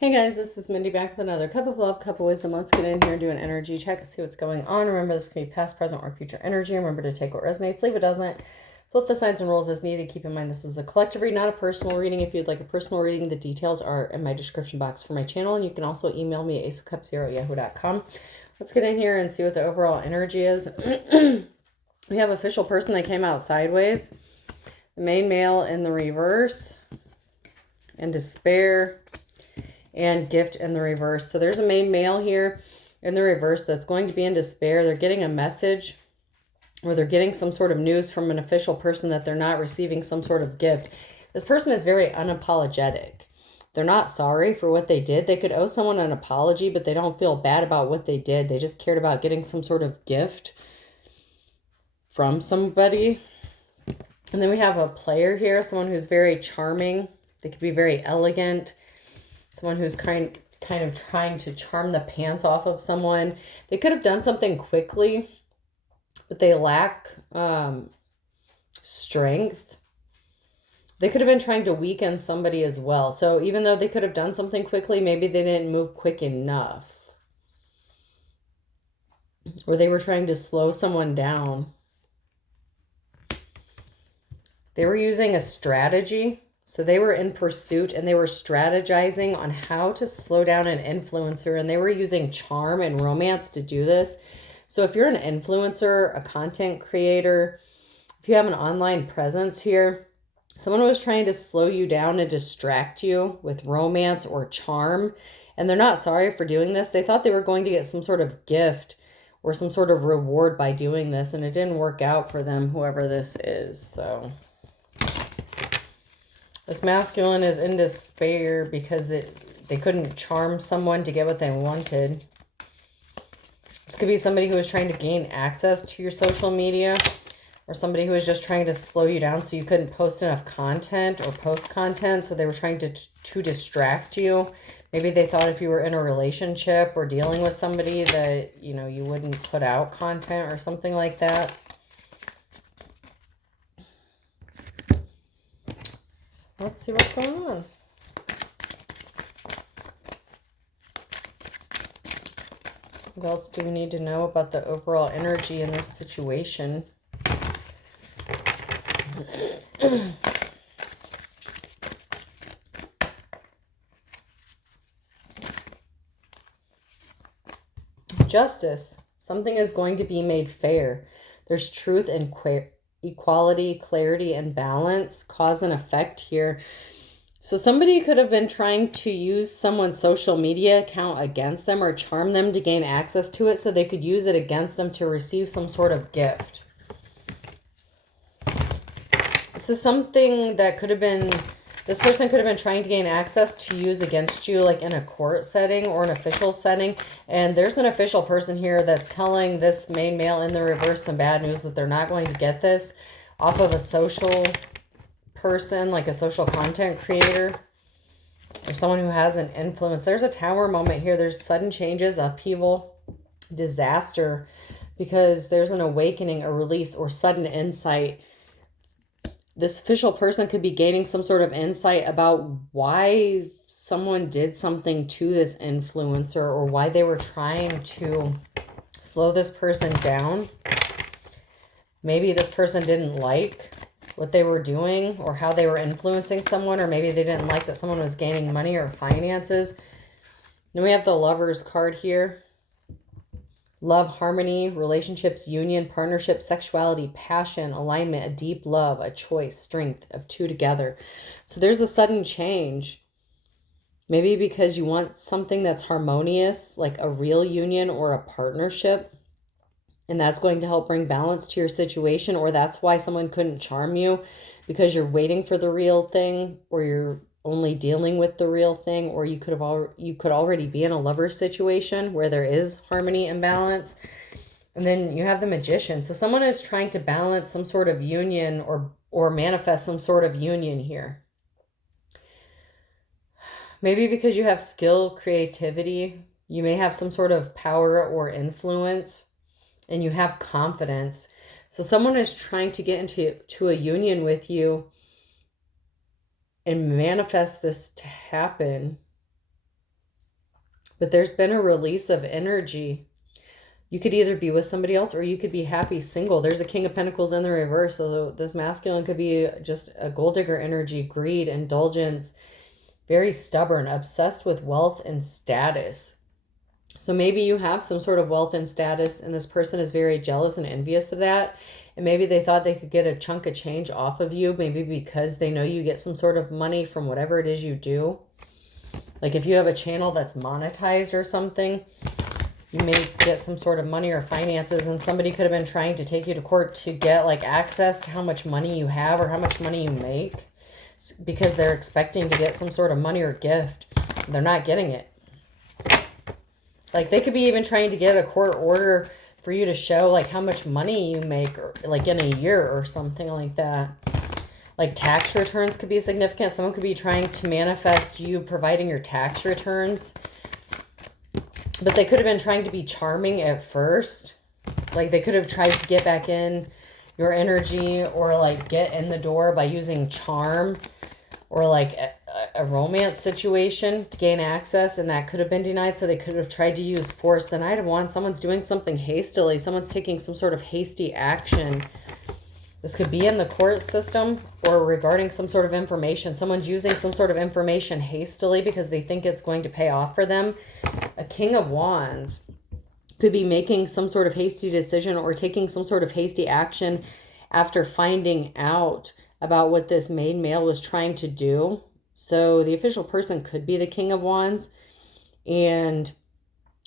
Hey guys, this is Mindy back with another cup of love, cup of wisdom. Let's get in here and do an energy check, see what's going on. Remember, this can be past, present, or future energy. Remember to take what resonates, leave what doesn't. Flip the signs and rules as needed. Keep in mind this is a collective read, not a personal reading. If you'd like a personal reading, the details are in my description box for my channel, and you can also email me at aceofcups0@yahoo.com. Let's get in here and see what the overall energy is. We have official person that came out sideways, the main male in the reverse, and despair, and gift in the reverse. So there's a main male here in the reverse that's going to be in despair. They're getting a message, or they're getting some sort of news from an official person that they're not receiving some sort of gift. This person is very unapologetic. They're not sorry for what they did. They could owe someone an apology, but they don't feel bad about what they did. They just cared about getting some sort of gift from somebody. And then we have a player here, someone who's very charming. They could be very elegant. Someone who's kind of trying to charm the pants off of someone. They could have done something quickly, but they lack strength. They could have been trying to weaken somebody as well. So even though they could have done something quickly, maybe they didn't move quick enough. Or they were trying to slow someone down. They were using a strategy. So they were in pursuit and they were strategizing on how to slow down an influencer, and they were using charm and romance to do this. So if you're an influencer, a content creator, if you have an online presence here, someone was trying to slow you down and distract you with romance or charm, and they're not sorry for doing this. They thought they were going to get some sort of gift or some sort of reward by doing this, and it didn't work out for them, whoever this is. So this masculine is in despair because they couldn't charm someone to get what they wanted. This could be somebody who was trying to gain access to your social media, or somebody who was just trying to slow you down so you couldn't post enough content or post content. So they were trying to distract you. Maybe they thought if you were in a relationship or dealing with somebody that, you wouldn't put out content or something like that. Let's see what's going on. What else do we need to know about the overall energy in this situation? Justice. Something is going to be made fair. There's truth and equality, clarity, and balance, cause and effect here. So somebody could have been trying to use someone's social media account against them or charm them to gain access to it so they could use it against them to receive some sort of gift. This is something that could have been, this person could have been trying to gain access to use against you, like in a court setting or an official setting. And there's an official person here that's telling this main male in the reverse some bad news, that they're not going to get this off of a social person, like a social content creator or someone who has an influence. There's a tower moment here. There's sudden changes, upheaval, disaster, because there's an awakening, a release, or sudden insight. This official person could be gaining some sort of insight about why someone did something to this influencer, or why they were trying to slow this person down. Maybe this person didn't like what they were doing or how they were influencing someone, or maybe they didn't like that someone was gaining money or finances. Then we have the Lovers card here. Love, harmony, relationships, union, partnership, sexuality, passion, alignment, a deep love, a choice, strength of two together. So there's a sudden change. Maybe because you want something that's harmonious, like a real union or a partnership, and that's going to help bring balance to your situation, or that's why someone couldn't charm you, because you're waiting for the real thing, or you're only dealing with the real thing, or you could already be in a lover situation where there is harmony and balance. And then you have the Magician. So someone is trying to balance some sort of union or manifest some sort of union here. Maybe because you have skill, creativity, you may have some sort of power or influence, and you have confidence. So someone is trying to get into a union with you and manifest this to happen But there's been a release of energy. You could either be with somebody else or you could be happy single. There's a King of Pentacles in the reverse. So this masculine could be just a gold digger energy, greed, indulgence, very stubborn, obsessed with wealth and status. So maybe you have some sort of wealth and status and this person is very jealous and envious of that. And maybe they thought they could get a chunk of change off of you, maybe because they know you get some sort of money from whatever it is you do. Like if you have a channel that's monetized or something, you may get some sort of money or finances, and somebody could have been trying to take you to court to get like access to how much money you have or how much money you make, because they're expecting to get some sort of money or gift. They're not getting it. Like they could be even trying to get a court order for you to show like how much money you make, or like in a year or something like that. Like tax returns could be significant. Someone could be trying to manifest you providing your tax returns. But they could have been trying to be charming at first. Like they could have tried to get back in your energy or like get in the door by using charm or like a romance situation to gain access, and that could have been denied. So they could have tried to use force. The Knight of Wands, someone's doing something hastily. Someone's taking some sort of hasty action. This could be in the court system or regarding some sort of information. Someone's using some sort of information hastily because they think it's going to pay off for them. A King of Wands could be making some sort of hasty decision or taking some sort of hasty action after finding out about what this main male was trying to do. So the official person could be the King of Wands, and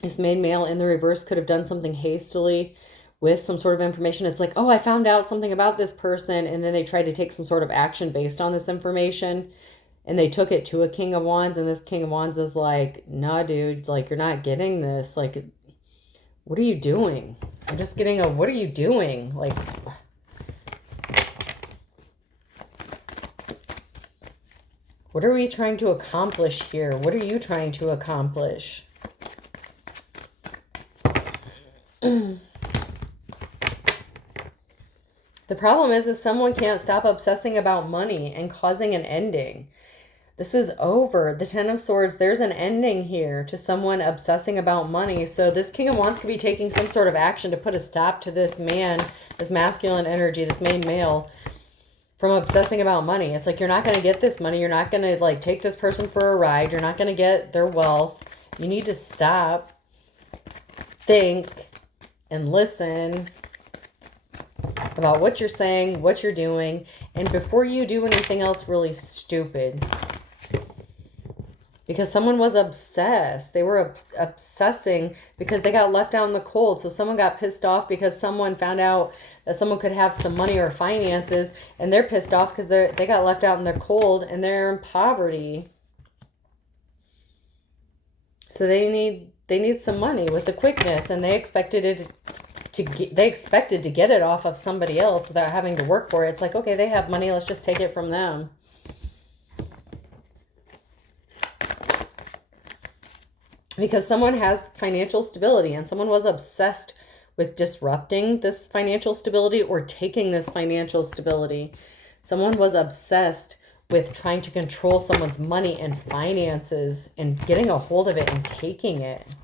this main male in the reverse could have done something hastily with some sort of information. It's like, oh, I found out something about this person, and then they tried to take some sort of action based on this information, and they took it to a King of Wands, and this King of Wands is like, nah, dude, like, you're not getting this. Like, what are you doing? I'm just getting a, what are you doing? Like, what are we trying to accomplish here? What are you trying to accomplish? The problem is someone can't stop obsessing about money and causing an ending. This is over. The Ten of Swords, there's an ending here to someone obsessing about money. So this King of Wands could be taking some sort of action to put a stop to this man, this masculine energy, this main male, from obsessing about money. It's like, you're not going to get this money. You're not going to like take this person for a ride. You're not going to get their wealth. You need to stop, think, and listen about what you're saying, what you're doing, and before you do anything else really stupid. Because someone was obsessed. They were obsessing because they got left out in the cold. So someone got pissed off because someone found out that someone could have some money or finances, and they're pissed off because they got left out in the cold and they're in poverty. So they need some money with the quickness, and they expected it they expected to get it off of somebody else without having to work for it. It's like, okay, they have money, let's just take it from them. Because someone has financial stability, and someone was obsessed with disrupting this financial stability or taking this financial stability. Someone was obsessed with trying to control someone's money and finances and getting a hold of it and taking it.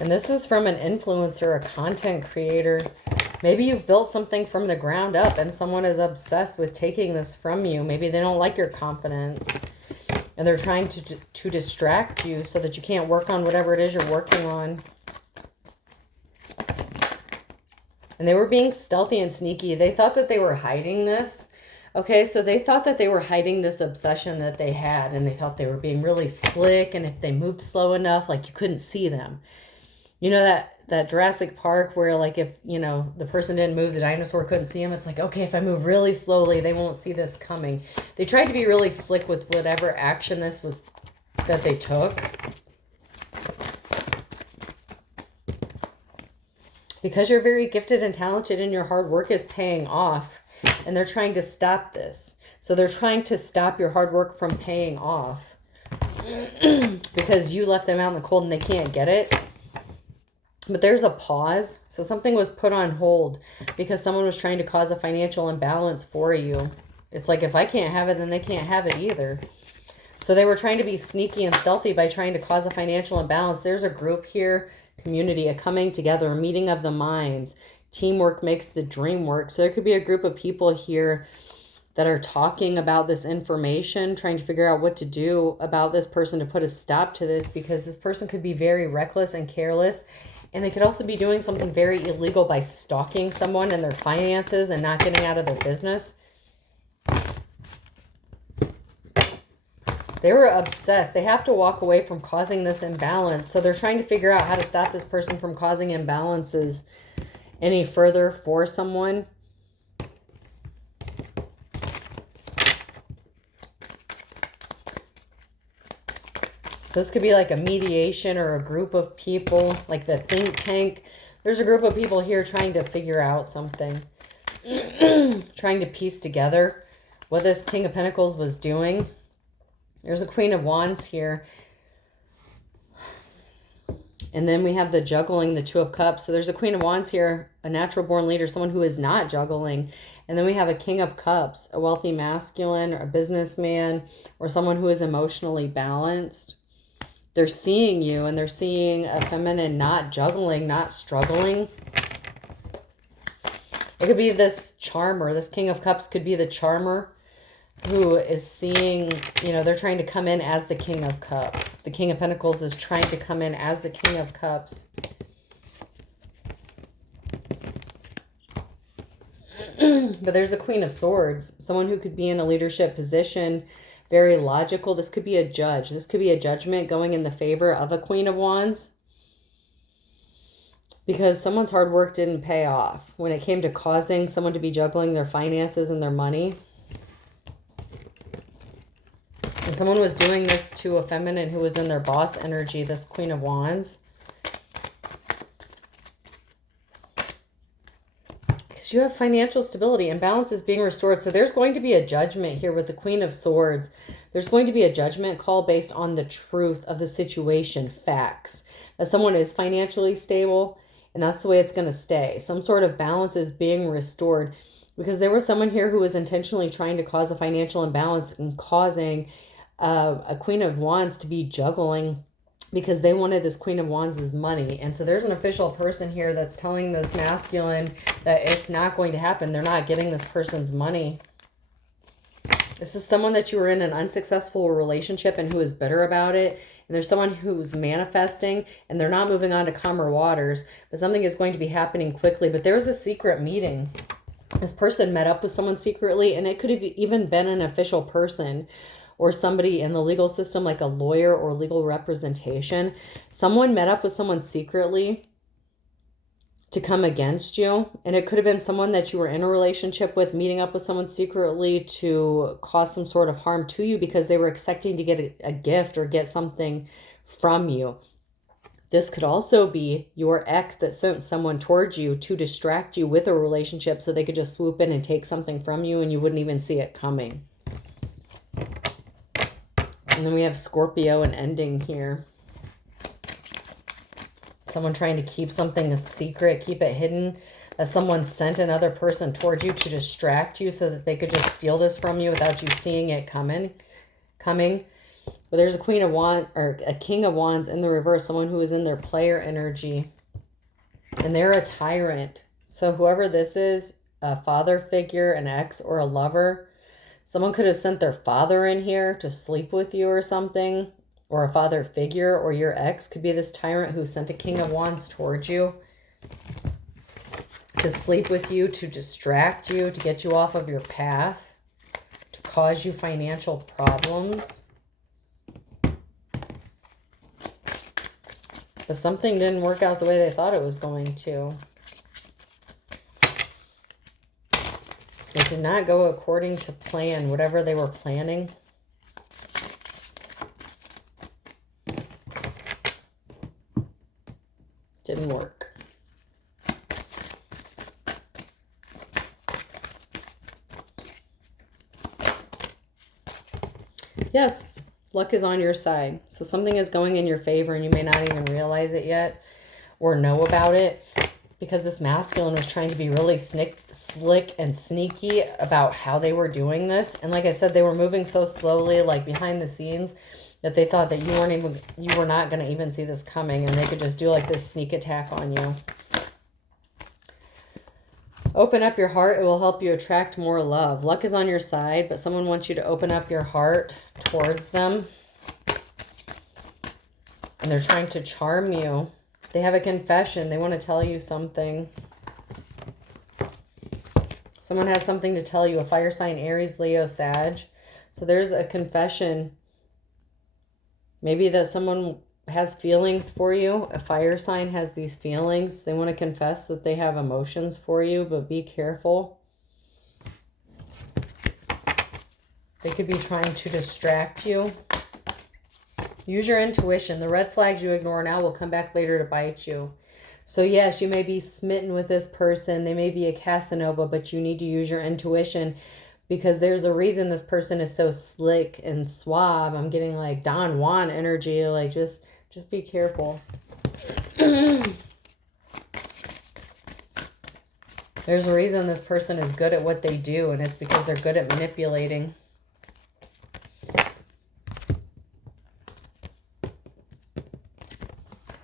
And this is from an influencer, a content creator. Maybe you've built something from the ground up and someone is obsessed with taking this from you. Maybe they don't like your confidence and they're trying to distract you so that you can't work on whatever it is you're working on. And they were being stealthy and sneaky. They thought that they were hiding this. Okay, so they thought that they were hiding this obsession that they had, and they thought they were being really slick, and if they moved slow enough, like, you couldn't see them. You know that Jurassic Park where, like, if, you know, the person didn't move, the dinosaur couldn't see him. It's like, okay, if I move really slowly, they won't see this coming. They tried to be really slick with whatever action this was that they took. Because you're very gifted and talented and your hard work is paying off. And they're trying to stop this. So they're trying to stop your hard work from paying off. Because you left them out in the cold and they can't get it. But there's a pause. So something was put on hold because someone was trying to cause a financial imbalance for you. It's like, if I can't have it, then they can't have it either. So they were trying to be sneaky and stealthy by trying to cause a financial imbalance. There's a group here, community, a coming together, a meeting of the minds. Teamwork makes the dream work. So there could be a group of people here that are talking about this information, trying to figure out what to do about this person to put a stop to this, because this person could be very reckless and careless. And they could also be doing something very illegal by stalking someone and their finances and not getting out of their business. They were obsessed. They have to walk away from causing this imbalance. So they're trying to figure out how to stop this person from causing imbalances any further for someone. So this could be like a mediation or a group of people, like the think tank. There's a group of people here trying to figure out something. Trying to piece together what this King of Pentacles was doing. There's a Queen of Wands here. And then we have the juggling, the Two of Cups. So there's a Queen of Wands here, a natural born leader, someone who is not juggling. And then we have a King of Cups, a wealthy masculine, or a businessman, or someone who is emotionally balanced. They're seeing you, and they're seeing a feminine not juggling, not struggling. It could be this charmer. This King of Cups could be the charmer who is seeing, you know, they're trying to come in as the King of Cups. The King of Pentacles is trying to come in as the King of Cups. But there's the Queen of Swords, someone who could be in a leadership position, very logical. This could be a judge. This could be a judgment going in the favor of a Queen of Wands, because someone's hard work didn't pay off when it came to causing someone to be juggling their finances and their money. And someone was doing this to a feminine who was in their boss energy, this Queen of Wands. Because you have financial stability and balance is being restored. So there's going to be a judgment here with the Queen of Swords. There's going to be a judgment call based on the truth of the situation, facts. That someone is financially stable, and that's the way it's going to stay. Some sort of balance is being restored, because there was someone here who was intentionally trying to cause a financial imbalance and causing a Queen of Wands to be juggling, because they wanted this Queen of Wands' money. And so there's an official person here that's telling this masculine that it's not going to happen. They're not getting this person's money. This is someone that you were in an unsuccessful relationship and who is bitter about it. And there's someone who's manifesting and they're not moving on to calmer waters, but something is going to be happening quickly. But there's a secret meeting. This person met up with someone secretly, and it could have even been an official person or somebody in the legal system, like a lawyer or legal representation. Someone met up with someone secretly to come against you. And it could have been someone that you were in a relationship with, meeting up with someone secretly to cause some sort of harm to you because they were expecting to get a gift or get something from you. This could also be your ex that sent someone towards you to distract you with a relationship so they could just swoop in and take something from you and you wouldn't even see it coming. And then we have Scorpio and ending here. Someone trying to keep something a secret, keep it hidden. That someone sent another person towards you to distract you so that they could just steal this from you without you seeing it coming. But there's a Queen of Wands or a King of Wands in the reverse, someone who is in their player energy. And they're a tyrant. So whoever this is, a father figure, an ex, or a lover, someone could have sent their father in here to sleep with you or something, or a father figure, or your ex could be this tyrant who sent a King of Wands towards you to sleep with you, to distract you, to get you off of your path, to cause you financial problems. But something didn't work out the way they thought it was going to. It did not go according to plan, whatever they were planning. Didn't work. Yes, luck is on your side. So something is going in your favor and you may not even realize it yet or know about it, because this masculine was trying to be really slick and sneaky about how they were doing this. And like I said, they were moving so slowly, like behind the scenes, that they thought that you were not going to even see this coming, and they could just do like this sneak attack on you. Open up your heart. It will help you attract more love. Luck is on your side, but someone wants you to open up your heart towards them. And they're trying to charm you. They have a confession. They want to tell you something. Someone has something to tell you. A fire sign, Aries, Leo, Sag. So there's a confession. Maybe that someone has feelings for you. A fire sign has these feelings. They want to confess that they have emotions for you, but be careful. They could be trying to distract you. Use your intuition. The red flags you ignore now will come back later to bite you. So yes, you may be smitten with this person. They may be a Casanova, but you need to use your intuition, because there's a reason this person is so slick and suave. I'm getting like Don Juan energy. Like just be careful. There's a reason this person is good at what they do, and it's because they're good at manipulating.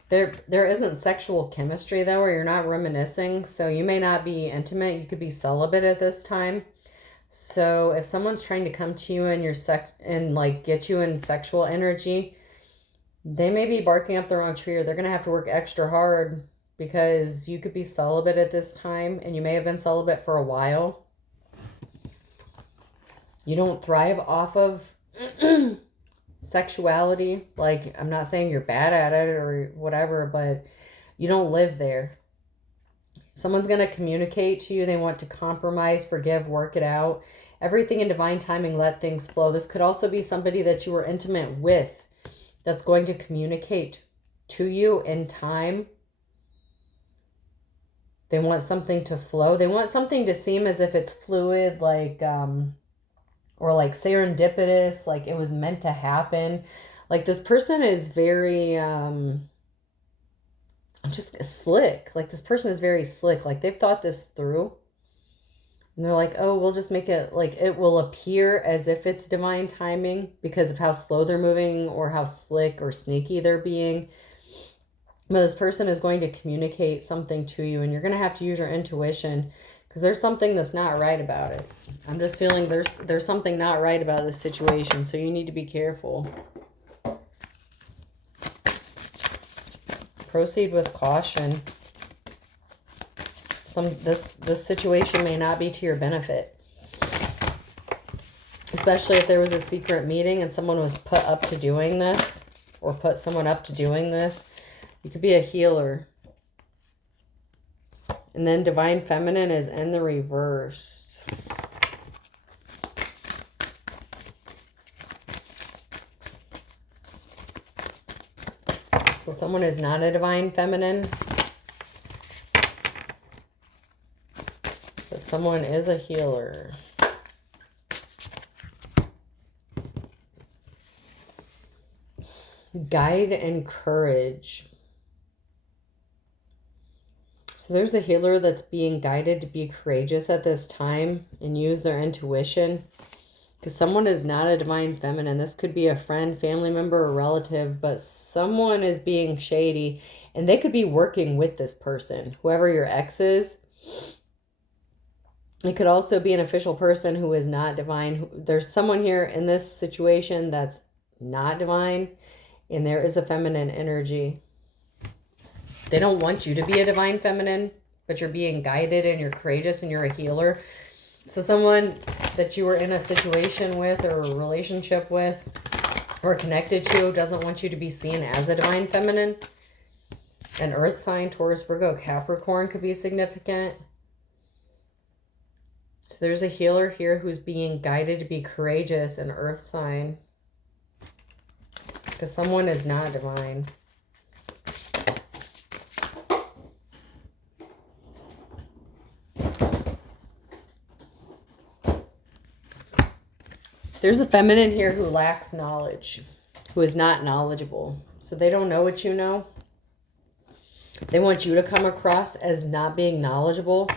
There isn't sexual chemistry, though, or you're not reminiscing. So you may not be intimate. You could be celibate at this time. So if someone's trying to come to you and like get you in sexual energy, they may be barking up the wrong tree, or they're going to have to work extra hard, because you could be celibate at this time, and you may have been celibate for a while. You don't thrive off of sexuality. Like, I'm not saying you're bad at it or whatever, but you don't live there. Someone's going to communicate to you. They want to compromise, forgive, work it out. Everything in divine timing, let things flow. This could also be somebody that you were intimate with that's going to communicate to you in time. They want something to flow. They want something to seem as if it's fluid, like, or like serendipitous, like it was meant to happen. Like this person is very, just slick. Like this person is very slick. Like they've thought this through. And they're like, oh, we'll just make it like it will appear as if it's divine timing because of how slow they're moving or how slick or sneaky they're being. But this person is going to communicate something to you, and you're going to have to use your intuition, because there's something that's not right about it. I'm just feeling there's something not right about this situation, so you need to be careful. Proceed with caution. This situation may not be to your benefit. Especially if there was a secret meeting and someone was put up to doing this, or put someone up to doing this. You could be a healer. And then Divine Feminine is in the reversed. So someone is not a Divine Feminine, but someone is a healer. Guide and courage. So there's a healer that's being guided to be courageous at this time and use their intuition, because someone is not a Divine Feminine. This could be a friend, family member, or relative, but someone is being shady, and they could be working with this person, whoever your ex is. It could also be an official person who is not divine. There's someone here in this situation that's not divine, and there is a feminine energy. They don't want you to be a Divine Feminine, but you're being guided and you're courageous and you're a healer. So someone that you were in a situation with or a relationship with or connected to doesn't want you to be seen as a Divine Feminine. An earth sign, Taurus, Virgo, Capricorn could be significant. So there's a healer here who's being guided to be courageous, an earth sign. Because someone is not divine. There's a feminine here who lacks knowledge, who is not knowledgeable. So they don't know what you know. They want you to come across as not being knowledgeable.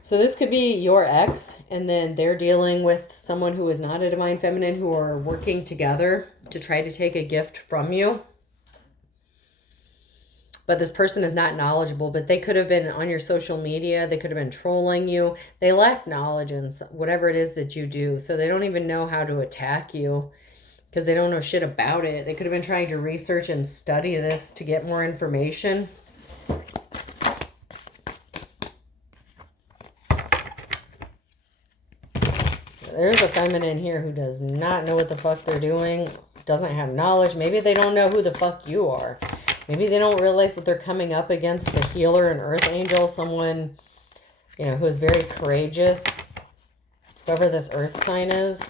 So this could be your ex, and then they're dealing with someone who is not a divine feminine, who are working together to try to take a gift from you. But this person is not knowledgeable, but they could have been on your social media. They could have been trolling you. They lack knowledge in whatever it is that you do. So they don't even know how to attack you because they don't know shit about it. They could have been trying to research and study this to get more information. There's a feminine here who does not know what the fuck they're doing, doesn't have knowledge. Maybe they don't know who the fuck you are. Maybe they don't realize that they're coming up against a healer, an earth angel, someone, you know, who is very courageous. Whoever this earth sign is.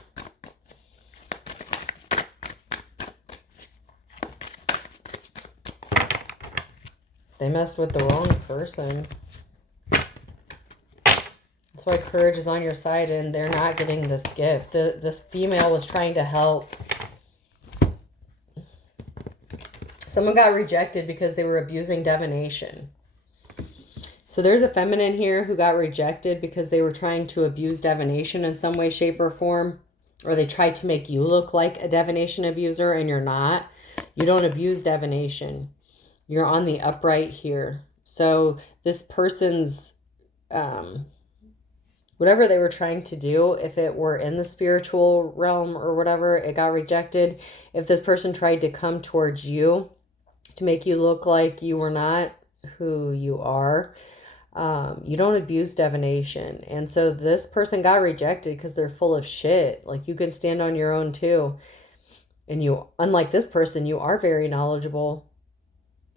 They messed with the wrong person. That's why courage is on your side and they're not getting this gift. This female was trying to help. Someone got rejected because they were abusing divination. So there's a feminine here who got rejected because they were trying to abuse divination in some way, shape, or form. Or they tried to make you look like a divination abuser and you're not. You don't abuse divination. You're on the upright here. So this person's, whatever they were trying to do, if it were in the spiritual realm or whatever, it got rejected. If this person tried to come towards you to make you look like you were not who you are, you don't abuse divination. And so this person got rejected because they're full of shit. Like, you can stand on your own too. And you, unlike this person, you are very knowledgeable.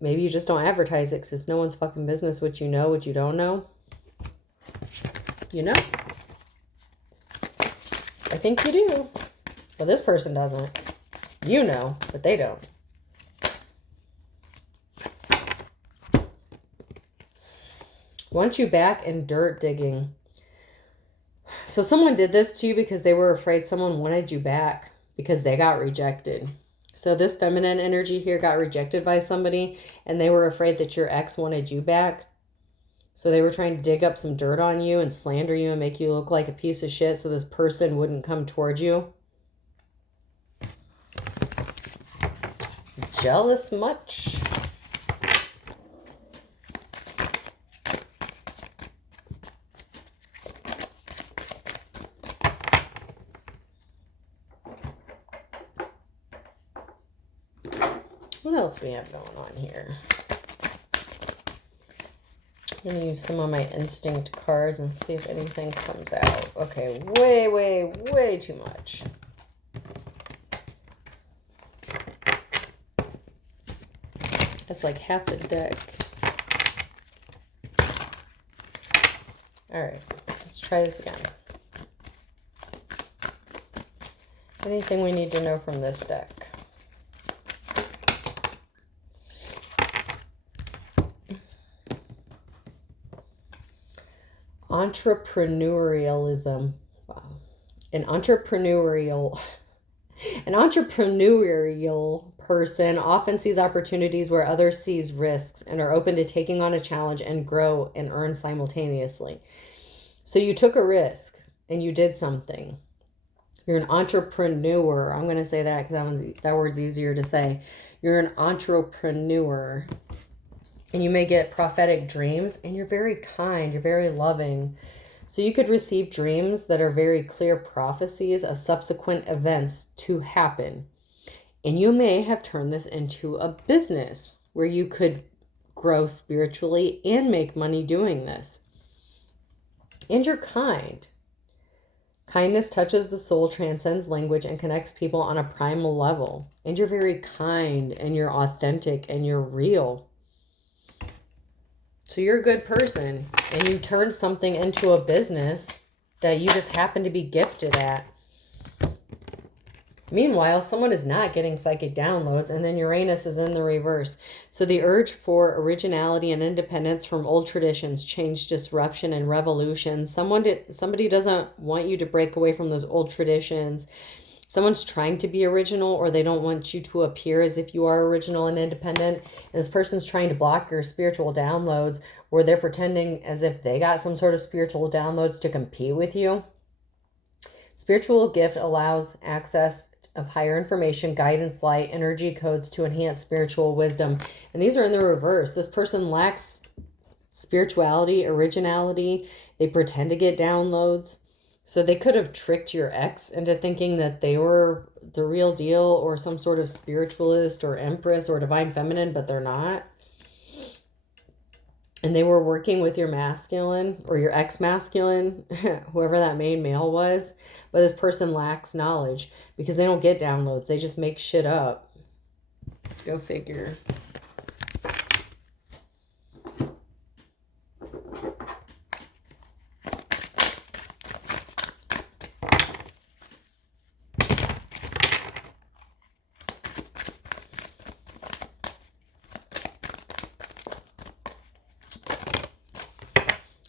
Maybe you just don't advertise it because it's no one's fucking business what you know, what you don't know. You know? I think you do. Well, this person doesn't. You know, but they don't. Want you back in dirt digging. So someone did this to you because they were afraid someone wanted you back because they got rejected. So this feminine energy here got rejected by somebody and they were afraid that your ex wanted you back. So they were trying to dig up some dirt on you and slander you and make you look like a piece of shit so this person wouldn't come towards you. Jealous much? What else we have going on here? I'm going to use some of my instinct cards and see if anything comes out. Okay, way too much. That's like half the deck. All right, let's try this again. Anything we need to know from this deck? Entrepreneurialism. Wow. An entrepreneurial person often sees opportunities where others sees risks and are open to taking on a challenge and grow and earn simultaneously. So you took a risk and you did something. You're an entrepreneur. I'm going to say that because that word's easier to say. You're an entrepreneur. And you may get prophetic dreams, and you're very kind, you're very loving. So you could receive dreams that are very clear prophecies of subsequent events to happen. And you may have turned this into a business where you could grow spiritually and make money doing this. And you're kind. Kindness touches the soul, transcends language, and connects people on a primal level. And you're very kind, and you're authentic, and you're real. So you're a good person and you turned something into a business that you just happen to be gifted at. Meanwhile, someone is not getting psychic downloads and then Uranus is in the reverse. So the urge for originality and independence from old traditions, change, disruption, and revolution. Somebody doesn't want you to break away from those old traditions Someone's trying to be original, or they don't want you to appear as if you are original and independent. And this person's trying to block your spiritual downloads, or they're pretending as if they got some sort of spiritual downloads to compete with you. Spiritual gift allows access of higher information, guidance, light, energy codes to enhance spiritual wisdom. And these are in the reverse. This person lacks spirituality, originality. They pretend to get downloads. So they could have tricked your ex into thinking that they were the real deal, or some sort of spiritualist or empress or divine feminine, but they're not. And they were working with your masculine or your ex-masculine, whoever that main male was. But this person lacks knowledge because they don't get downloads. They just make shit up. Go figure.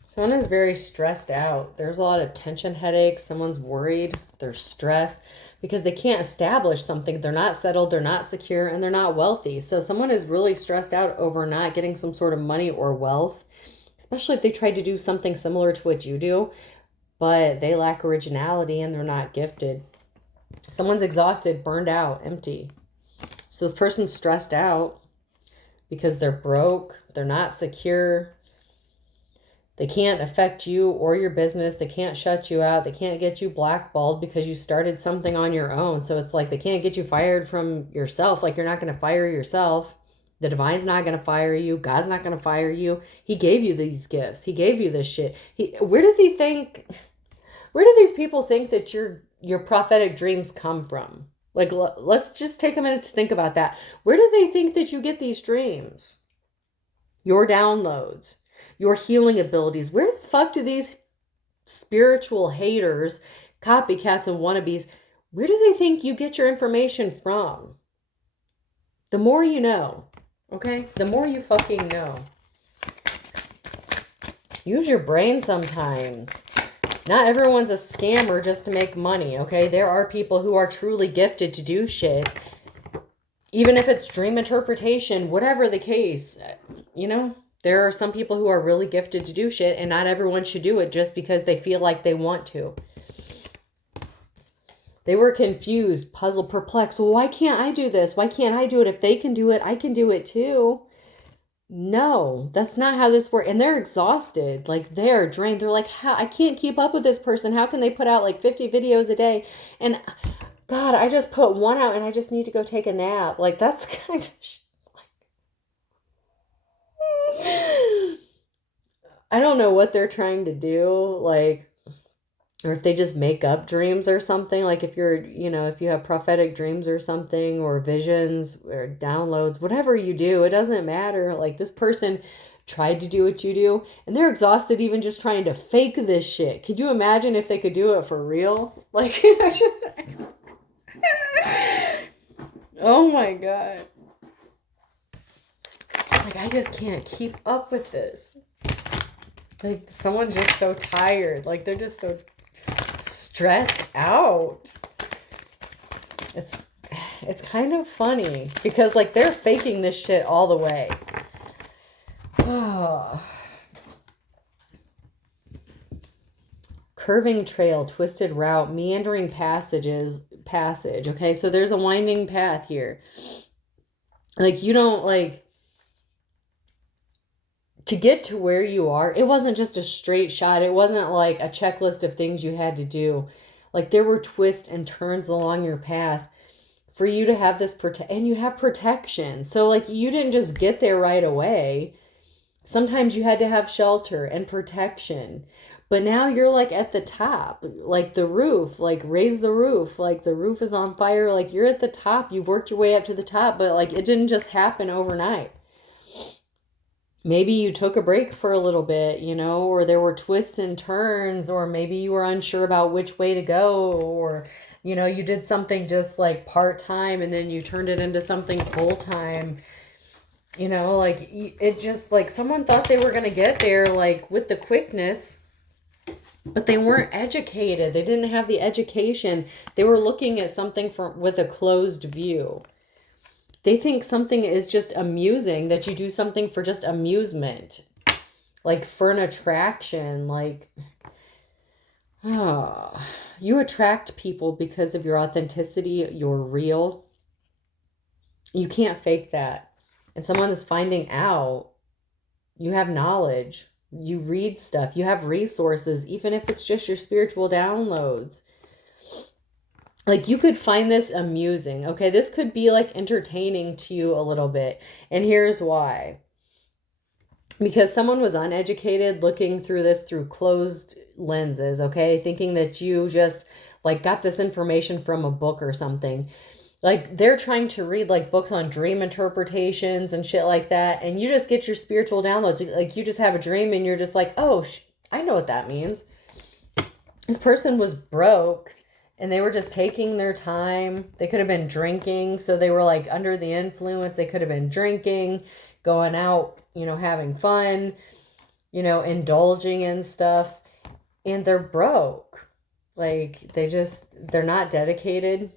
Someone is very stressed out. There's a lot of tension headaches. Someone's worried. They're stressed because they can't establish something. They're not settled. They're not secure. And they're not wealthy. So someone is really stressed out over not getting some sort of money or wealth, especially if they tried to do something similar to what you do, but they lack originality and they're not gifted. Someone's exhausted, burned out, empty. So this person's stressed out because they're broke. They're not secure. They can't affect you or your business. They can't shut you out. They can't get you blackballed because you started something on your own. So it's like they can't get you fired from yourself. Like, you're not going to fire yourself. The divine's not going to fire you. God's not going to fire you. He gave you these gifts. He gave you this shit. Where do these people think that your prophetic dreams come from? Like, let's just take a minute to think about that. Where do they think that you get these dreams? Your downloads. Your healing abilities. Where the fuck do these spiritual haters, copycats, and wannabes, where do they think you get your information from? The more you know, okay? The more you fucking know. Use your brain sometimes. Not everyone's a scammer just to make money, okay? There are people who are truly gifted to do shit. Even if it's dream interpretation, whatever the case, you know? There are some people who are really gifted to do shit, and not everyone should do it just because they feel like they want to. They were confused, puzzled, perplexed. Well, why can't I do this? Why can't I do it? If they can do it, I can do it too. No, that's not how this works. And they're exhausted. Like, they're drained. They're like, how? I can't keep up with this person. How can they put out like 50 videos a day? And God, I just put one out and I just need to go take a nap. Like, that's kind of I don't know what they're trying to do, like, or if they just make up dreams or something. Like, if you're, if you have prophetic dreams or something, or visions or downloads, whatever you do, it doesn't matter. Like, this person tried to do what you do, and they're exhausted even just trying to fake this shit. Could you imagine if they could do it for real? Like, oh my God. It's like, I just can't keep up with this. Like, someone's just so tired. Like, they're just so stressed out. It's kind of funny because, like, they're faking this shit all the way. Oh. Curving trail, twisted route, meandering passage. Okay, so there's a winding path here. Like, you don't, like, to get to where you are, it wasn't just a straight shot. It wasn't like a checklist of things you had to do. Like, there were twists and turns along your path for you to have this and you have protection. So, like, you didn't just get there right away. Sometimes you had to have shelter and protection. But now you're, like, at the top, like the roof, like, raise the roof, like the roof is on fire. Like, you're at the top. You've worked your way up to the top, but, like, it didn't just happen overnight. Maybe you took a break for a little bit, or there were twists and turns, or maybe you were unsure about which way to go, or, you did something just like part-time and then you turned it into something full-time. Like, it just, like, someone thought they were going to get there, like, with the quickness, But they weren't educated. They didn't have the education. They were looking at something with a closed view. They think something is just amusing, that you do something for just amusement. Like for an attraction, like, oh, you attract people because of your authenticity. You're real. You can't fake that. And someone is finding out. You have knowledge. You read stuff. You have resources, even if it's just your spiritual downloads. Like, you could find this amusing. Okay, this could be like entertaining to you a little bit. And here's why. Because someone was uneducated, looking through this through closed lenses, okay? Thinking that you just like got this information from a book or something. Like, they're trying to read like books on dream interpretations and shit like that. And you just get your spiritual downloads. Like, you just have a dream and you're just like, oh, I know what that means. This person was broke and they were just taking their time. They could have been drinking. So they were like under the influence. They could have been drinking, going out, having fun, indulging in stuff. And they're broke. Like, they're not dedicated.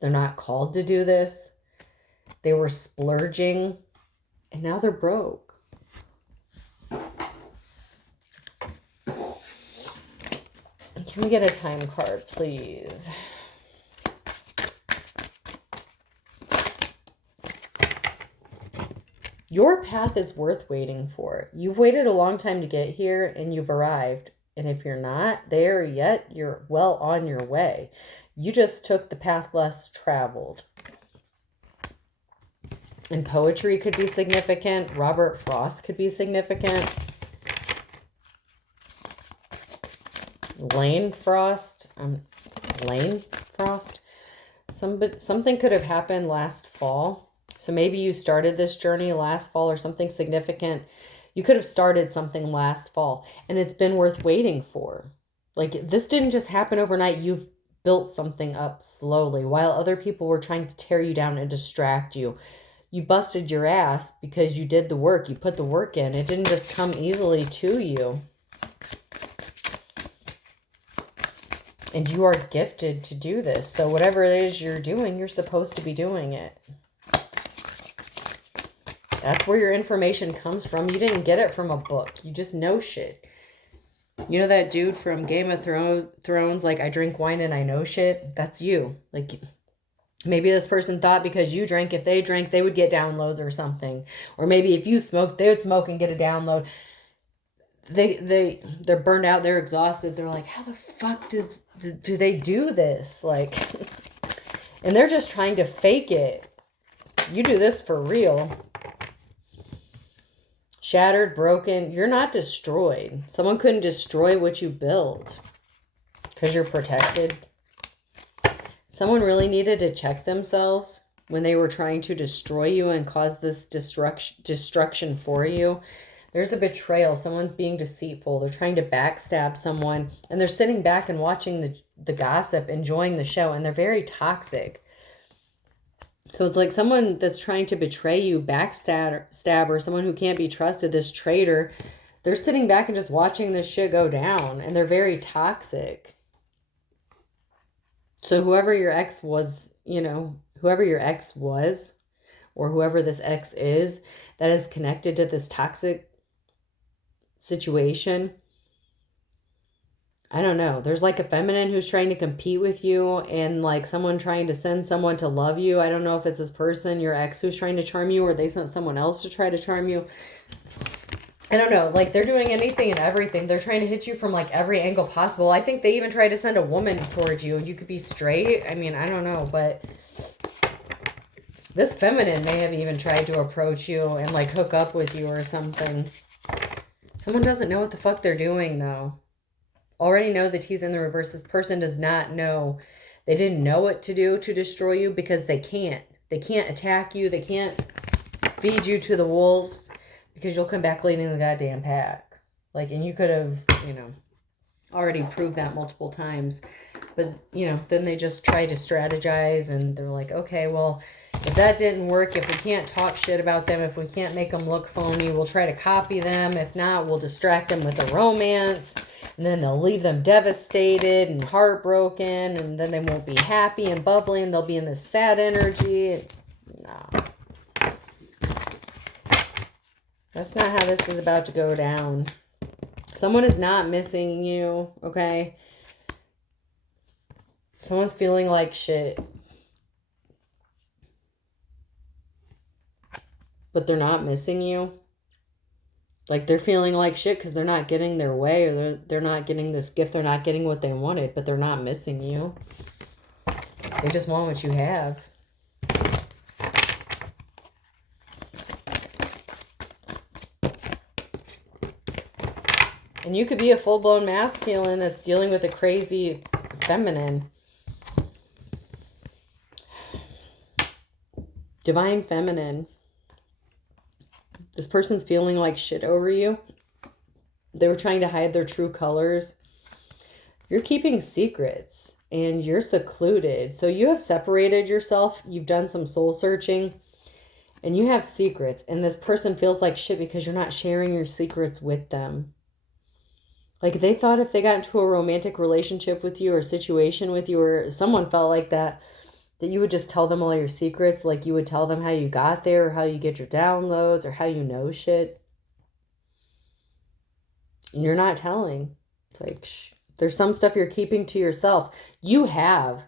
They're not called to do this. They were splurging. And now they're broke. Can we get a time card, please? Your path is worth waiting for. You've waited a long time to get here and you've arrived. And if you're not there yet, you're well on your way. You just took the path less traveled. And poetry could be significant. Robert Frost could be significant. Lane Frost. Something could have happened last fall. So maybe you started this journey last fall or something significant. You could have started something last fall and it's been worth waiting for. Like, this didn't just happen overnight. You've built something up slowly while other people were trying to tear you down and distract you. You busted your ass because you did the work. You put the work in. It didn't just come easily to you. And you are gifted to do this. So whatever it is you're doing, you're supposed to be doing it. That's where your information comes from. You didn't get it from a book. You just know shit. You know that dude from Game of Thrones, like, I drink wine and I know shit? That's you. Like, maybe this person thought because you drank, if they drank, they would get downloads or something. Or maybe if you smoked, they would smoke and get a download. They're burned out. They're exhausted. They're like, how the fuck do they do this? Like, and they're just trying to fake it. You do this for real. Shattered, broken. You're not destroyed. Someone couldn't destroy what you built because you're protected. Someone really needed to check themselves when they were trying to destroy you and cause this destruction for you. There's a betrayal. Someone's being deceitful. They're trying to backstab someone. And they're sitting back and watching the gossip, enjoying the show. And they're very toxic. So it's like someone that's trying to betray you, backstabber, someone who can't be trusted, this traitor. They're sitting back and just watching this shit go down. And they're very toxic. So whoever your ex was, whoever your ex was, or whoever this ex is, that is connected to this toxic situation. I don't know. There's like a feminine who's trying to compete with you and like someone trying to send someone to love you. I don't know if it's this person, your ex, who's trying to charm you, or they sent someone else to try to charm you. I don't know. Like, they're doing anything and everything. They're trying to hit you from like every angle possible. I think they even tried to send a woman towards you. You could be straight. I mean, I don't know, but this feminine may have even tried to approach you and like hook up with you or something. Someone doesn't know what the fuck they're doing though. Already know the T's in the reverse. This person does not know. They didn't know what to do to destroy you because they can't. They can't attack you. They can't feed you to the wolves because you'll come back leading the goddamn pack. Like, and you could have, already proved that multiple times. But, then they just try to strategize and they're like, okay, well, if that didn't work, if we can't talk shit about them, if we can't make them look phony, we'll try to copy them. If not, we'll distract them with a romance. And then they'll leave them devastated and heartbroken. And then they won't be happy and bubbly. And they'll be in this sad energy. No. That's not how this is about to go down. Someone is not missing you, okay? Someone's feeling like shit. But they're not missing you. Like, they're feeling like shit because they're not getting their way, or they're not getting this gift. They're not getting what they wanted, but they're not missing you. They just want what you have. And you could be a full-blown masculine that's dealing with a crazy feminine. Divine feminine. This person's feeling like shit over you. They were trying to hide their true colors. You're keeping secrets and you're secluded. So you have separated yourself. You've done some soul searching and you have secrets. And this person feels like shit because you're not sharing your secrets with them. Like, they thought if they got into a romantic relationship with you or situation with you, or someone felt like that you would just tell them all your secrets. Like, you would tell them how you got there, or how you get your downloads, or how you know shit. And you're not telling. It's like, there's some stuff you're keeping to yourself. You have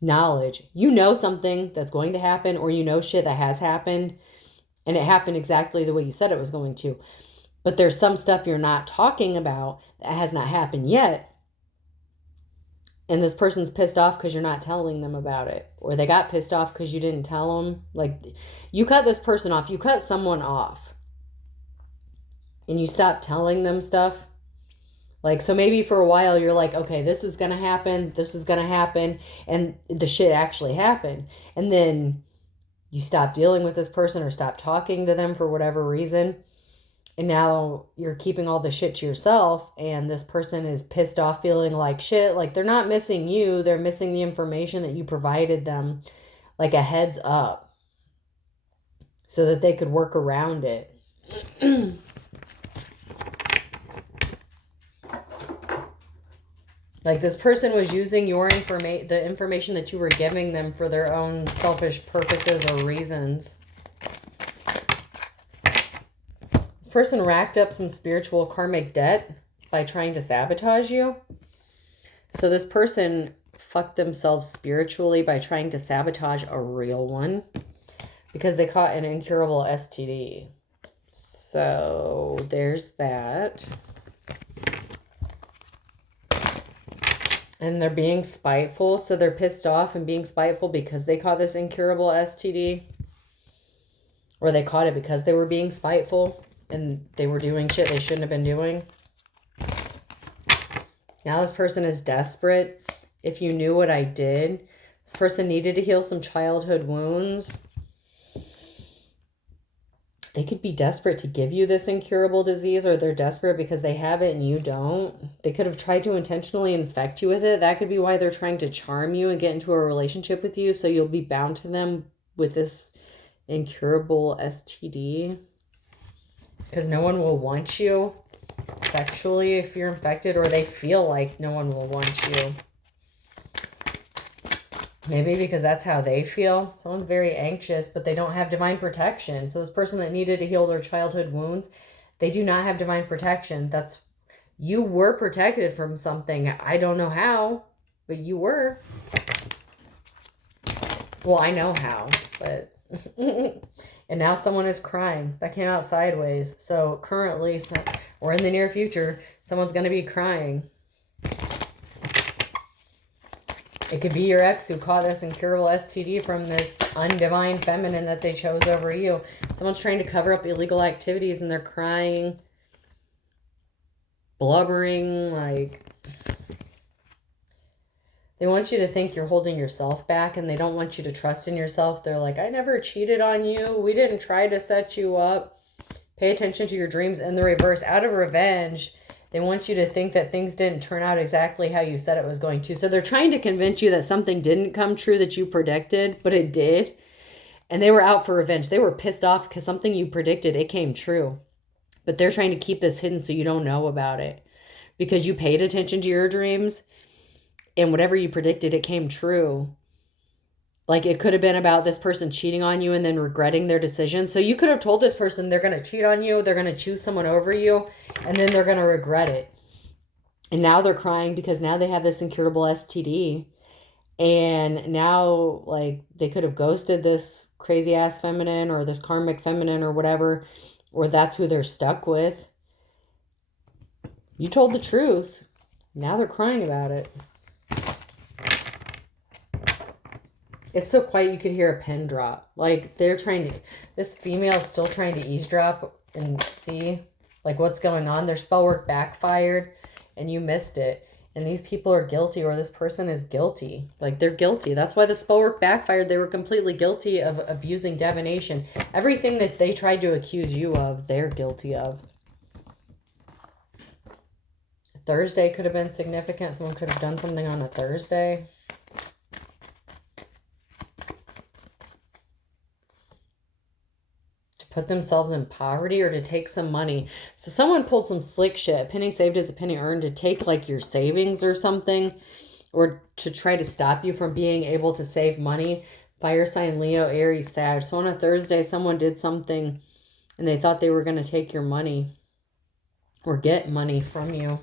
knowledge. You know something that's going to happen, or you know shit that has happened, and it happened exactly the way you said it was going to. But there's some stuff you're not talking about that has not happened yet. And this person's pissed off because you're not telling them about it. Or they got pissed off because you didn't tell them. Like, you cut this person off. You cut someone off. And you stop telling them stuff. Like, so maybe for a while you're like, okay, this is going to happen. This is going to happen. And the shit actually happened. And then you stop dealing with this person or stop talking to them for whatever reason. And now you're keeping all the shit to yourself, and this person is pissed off, feeling like shit. Like, they're not missing you. They're missing the information that you provided them, like a heads up, so that they could work around it. Like, this person was using your the information that you were giving them for their own selfish purposes or reasons. Person racked up some spiritual karmic debt by trying to sabotage you. So this person fucked themselves spiritually by trying to sabotage a real one because they caught an incurable STD. So there's that. And they're being spiteful. So they're pissed off and being spiteful because they caught this incurable STD. Or they caught it because they were being spiteful. And they were doing shit they shouldn't have been doing. Now this person is desperate. If you knew what I did, this person needed to heal some childhood wounds. They could be desperate to give you this incurable disease, or they're desperate because they have it and you don't. They could have tried to intentionally infect you with it. That could be why they're trying to charm you and get into a relationship with you, so you'll be bound to them with this incurable STD. Because no one will want you sexually if you're infected, or they feel like no one will want you. Maybe because that's how they feel. Someone's very anxious, but they don't have divine protection. So this person that needed to heal their childhood wounds, they do not have divine protection. You were protected from something. I don't know how, but you were. Well, I know how, but... And now someone is crying. That came out sideways. So currently, or in the near future, someone's going to be crying. It could be your ex who caught this incurable STD from this undivine feminine that they chose over you. Someone's trying to cover up illegal activities and they're crying, blubbering, like... They want you to think you're holding yourself back, and they don't want you to trust in yourself. They're like, I never cheated on you. We didn't try to set you up. Pay attention to your dreams. In the reverse, out of revenge, they want you to think that things didn't turn out exactly how you said it was going to. So they're trying to convince you that something didn't come true that you predicted, but it did. And they were out for revenge. They were pissed off because something you predicted, it came true. But they're trying to keep this hidden so you don't know about it. because you paid attention to your dreams and whatever you predicted, it came true. Like, it could have been about this person cheating on you and then regretting their decision. So you could have told this person they're going to cheat on you, they're going to choose someone over you, and then they're going to regret it. And now they're crying because now they have this incurable STD. And now, like, they could have ghosted this crazy ass feminine or this karmic feminine or whatever, or that's who they're stuck with. You told the truth. Now they're crying about it. It's so quiet you could hear a pin drop. Like, this female's still trying to eavesdrop and see, like, what's going on. Their spell work backfired and you missed it. And these people are guilty, or this person is guilty. Like, they're guilty. That's why the spell work backfired. They were completely guilty of abusing divination. Everything that they tried to accuse you of, they're guilty of. Thursday could have been significant. Someone could have done something on a Thursday. Put themselves in poverty or to take some money. So someone pulled some slick shit. A penny saved is a penny earned, to take like your savings or something, or to try to stop you from being able to save money. Fire sign Leo, Aries, Sag. So on a Thursday, someone did something and they thought they were going to take your money or get money from you.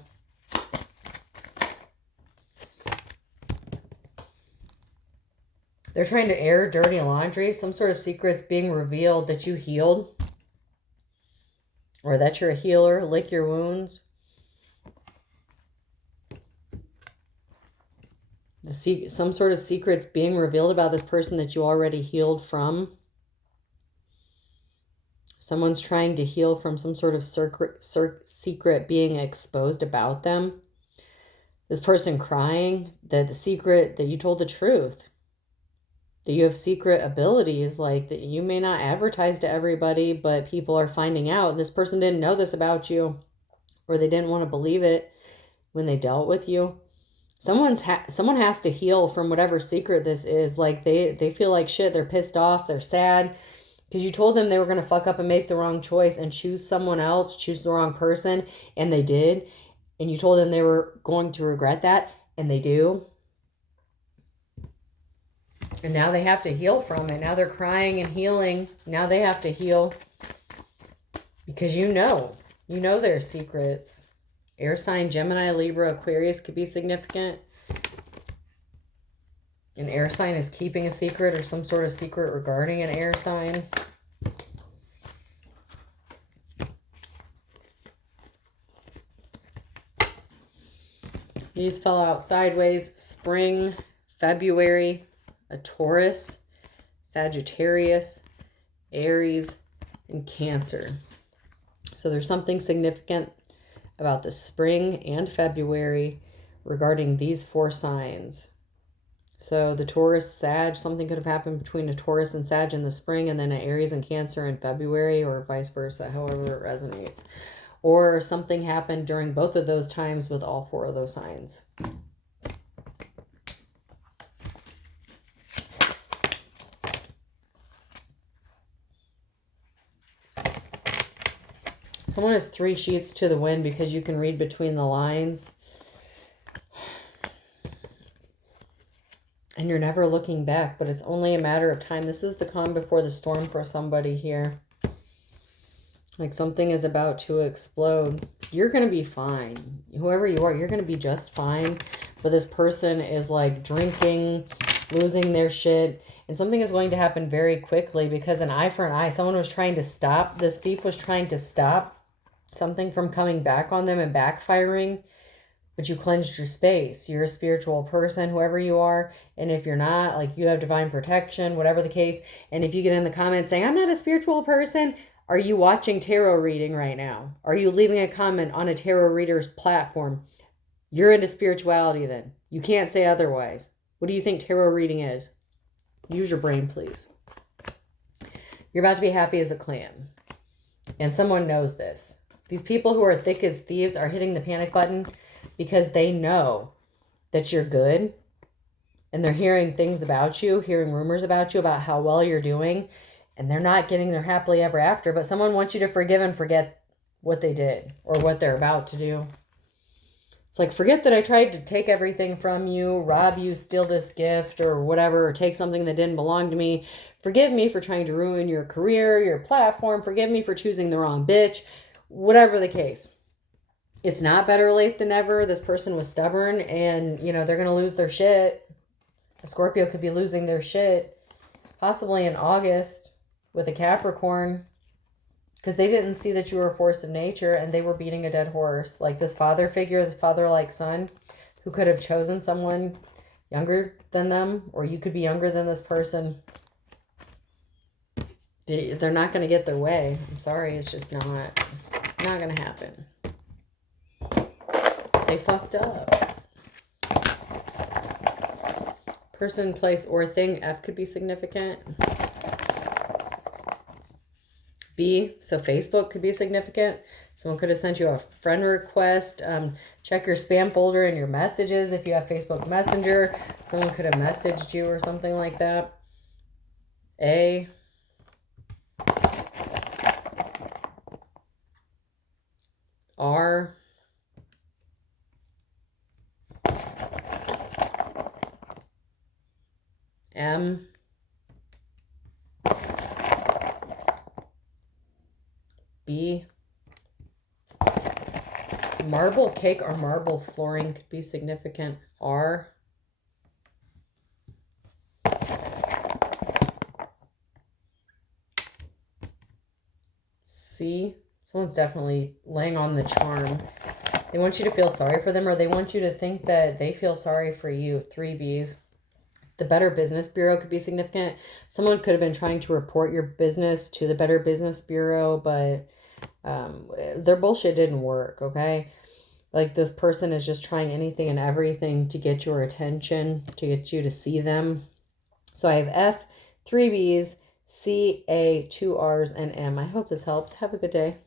They're trying to air dirty laundry. Some sort of secret's being revealed that you healed. Or that you're a healer. Lick your wounds. Some sort of secret's being revealed about this person that you already healed from. Someone's trying to heal from some sort of secret being exposed about them. This person crying that the secret, that you told the truth. That you have secret abilities, like that you may not advertise to everybody, but people are finding out. This person didn't know this about you, or they didn't want to believe it when they dealt with you. Someone has to heal from whatever secret this is. Like, they feel like shit. They're pissed off. They're sad because you told them they were going to fuck up and make the wrong choice and choose someone else, choose the wrong person, and they did. And you told them they were going to regret that, and they do. And now they have to heal from it. Now they're crying and healing. Now they have to heal. Because you know their secrets. Air sign, Gemini, Libra, Aquarius could be significant. An air sign is keeping a secret, or some sort of secret regarding an air sign. These fell out sideways. Spring, February, a Taurus, Sagittarius, Aries, and Cancer. So there's something significant about the spring and February regarding these 4 signs. So the Taurus, Sag, something could have happened between a Taurus and Sag in the spring, and then an Aries and Cancer in February, or vice versa, however it resonates. Or something happened during both of those times with all 4 of those signs. Someone has 3 sheets to the wind because you can read between the lines. And you're never looking back, but it's only a matter of time. This is the calm before the storm for somebody here. Like, something is about to explode. You're going to be fine. Whoever you are, you're going to be just fine. But this person is like drinking, losing their shit. And something is going to happen very quickly, because an eye for an eye. Someone was trying to stop. This thief was trying to stop something from coming back on them and backfiring. But you cleansed your space. You're a spiritual person, whoever you are. And if you're not, like, you have divine protection, whatever the case. And if you get in the comments saying, I'm not a spiritual person, are you watching tarot reading right now? Are you leaving a comment on a tarot reader's platform? You're into spirituality then. You can't say otherwise. What do you think tarot reading is? Use your brain, please. You're about to be happy as a clam. And someone knows this. These people who are thick as thieves are hitting the panic button because they know that you're good. And they're hearing things about you, hearing rumors about you, about how well you're doing. And they're not getting their happily ever after. But someone wants you to forgive and forget what they did or what they're about to do. It's like, forget that I tried to take everything from you, rob you, steal this gift or whatever, or take something that didn't belong to me. Forgive me for trying to ruin your career, your platform. Forgive me for choosing the wrong bitch. Whatever the case. It's not better late than never. This person was stubborn and, you know, they're going to lose their shit. A Scorpio could be losing their shit possibly in August with a Capricorn, because they didn't see that you were a force of nature and they were beating a dead horse. Like this father figure, the father-like son, who could have chosen someone younger than them, or you could be younger than this person. They're not going to get their way. I'm sorry. It's just not going to happen. They fucked up. Person, place, or thing. F could be significant. B, so Facebook could be significant. Someone could have sent you a friend request. Check your spam folder and your messages if you have Facebook Messenger. Someone could have messaged you or something like that. A, R, M, B, marble cake or marble flooring could be significant. R, C, someone's definitely laying on the charm. They want you to feel sorry for them, or they want you to think that they feel sorry for you. 3 Bs. The Better Business Bureau could be significant. Someone could have been trying to report your business to the Better Business Bureau, but their bullshit didn't work, okay? Like this person is just trying anything and everything to get your attention, to get you to see them. So I have F, 3 Bs, C, A, 2 Rs, and M. I hope this helps. Have a good day.